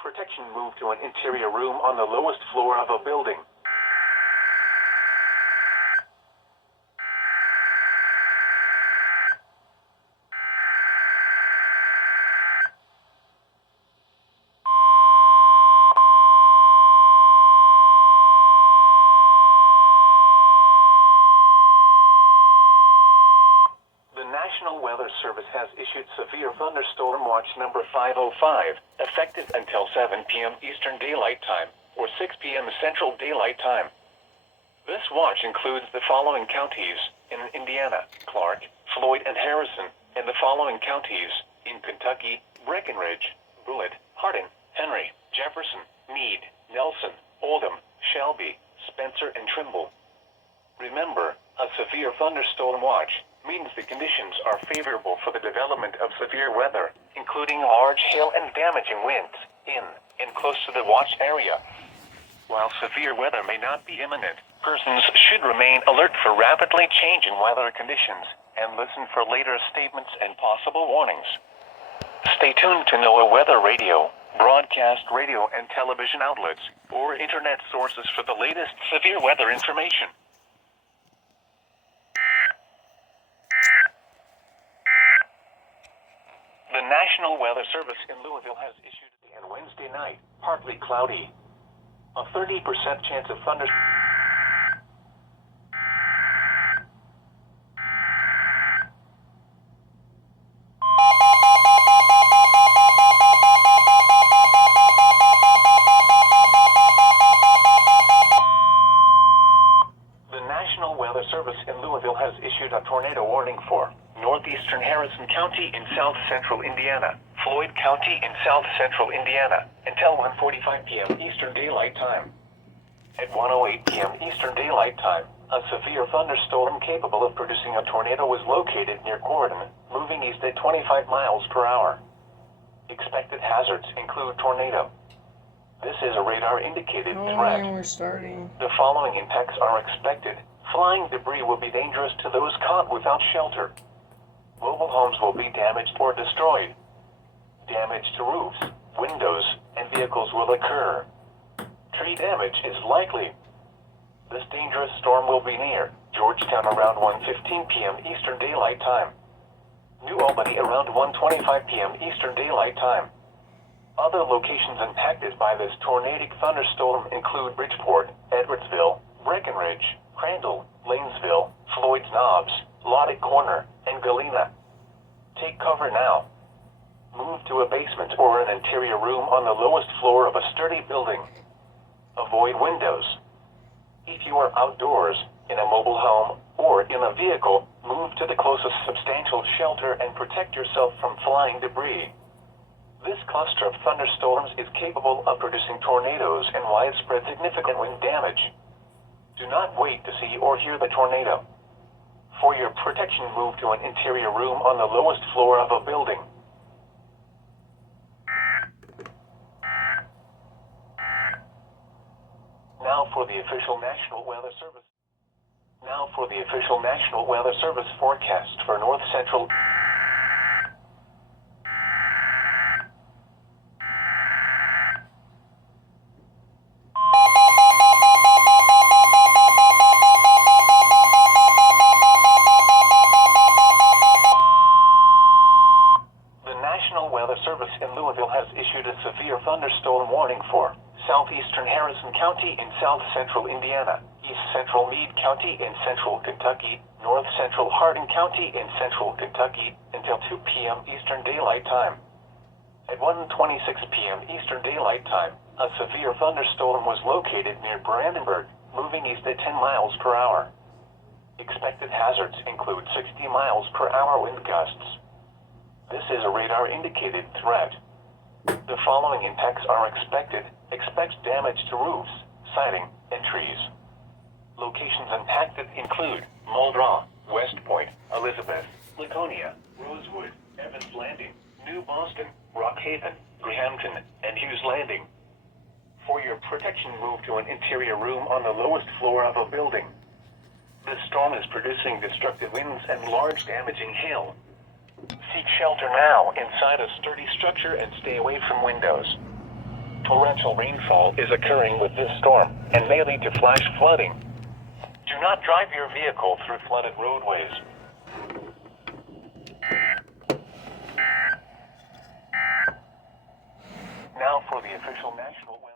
protection, move to an interior room on the lowest floor of a building. The National Weather Service has issued Severe Thunderstorm Watch number 505, effective until 7 p.m. Eastern Daylight Time, or 6 p.m. Central Daylight Time. This watch includes the following counties in Indiana: Clark, Floyd, and Harrison, and the following counties in Kentucky: Breckenridge, Bullitt, Hardin, Henry, Jefferson, Meade, Nelson, Oldham, Shelby, Spencer, and Trimble. Remember, a severe thunderstorm watch means the conditions are favorable for the development of severe weather, including large hail and damaging winds in and close to the watch area. While severe weather may not be imminent, persons should remain alert for rapidly changing weather conditions and listen for later statements and possible warnings. Stay tuned to NOAA Weather Radio, broadcast radio and television outlets, or internet sources for the latest severe weather information. The National Weather Service in Louisville has issued on Wednesday night, partly cloudy. A 30% chance of thunderstorms. The National Weather Service in Louisville has issued a tornado warning for northeastern Harrison County in south central Indiana, Floyd County in south central Indiana, until 1:45 p.m. Eastern Daylight Time. At 1:08 p.m. Eastern Daylight Time, a severe thunderstorm capable of producing a tornado was located near Corydon, moving east at 25 miles per hour. Expected hazards include tornado. This is a radar-indicated threat. We're starting. The following impacts are expected. Flying debris will be dangerous to those caught without shelter. Mobile homes will be damaged or destroyed. Damage to roofs, windows, and vehicles will occur. Tree damage is likely. This dangerous storm will be near Georgetown around 1:15 p.m. Eastern Daylight Time. New Albany around 1:25 p.m. Eastern Daylight Time. Other locations impacted by this tornadic thunderstorm include Bridgeport, Edwardsville, Breckenridge, Crandall, Lanesville, Floyd's Knobs, Lottie Corner, and Galena. Take cover now. Move to a basement or an interior room on the lowest floor of a sturdy building. Avoid windows. If you are outdoors, in a mobile home, or in a vehicle, move to the closest substantial shelter and protect yourself from flying debris. This cluster of thunderstorms is capable of producing tornadoes and widespread significant wind damage. Do not wait to see or hear the tornado. For your protection, move to an interior room on the lowest floor of a building. Now for the official National Weather Service. Now for the official National Weather Service forecast for North Central. The National Weather Service in Louisville has issued a severe thunderstorm warning for southeastern Harrison County in south central Indiana, east central Meade County in central Kentucky, north central Hardin County in central Kentucky, until 2 p.m. Eastern Daylight Time. At 1:26 p.m. Eastern Daylight Time, a severe thunderstorm was located near Brandenburg, moving east at 10 miles per hour. Expected hazards include 60 miles per hour wind gusts. This is a radar-indicated threat. The following impacts are expected. Expect damage to roofs, siding, and trees. Locations impacted include Muldraugh, West Point, Elizabeth, Laconia, Rosewood, Evans Landing, New Boston, Rock Haven, Grahamton, and Hughes Landing. For your protection, move to an interior room on the lowest floor of a building. This storm is producing destructive winds and large damaging hail. Seek shelter now inside a sturdy structure and stay away from windows. Torrential rainfall is occurring with this storm and may lead to flash flooding. Do not drive your vehicle through flooded roadways. Now for the official national weather.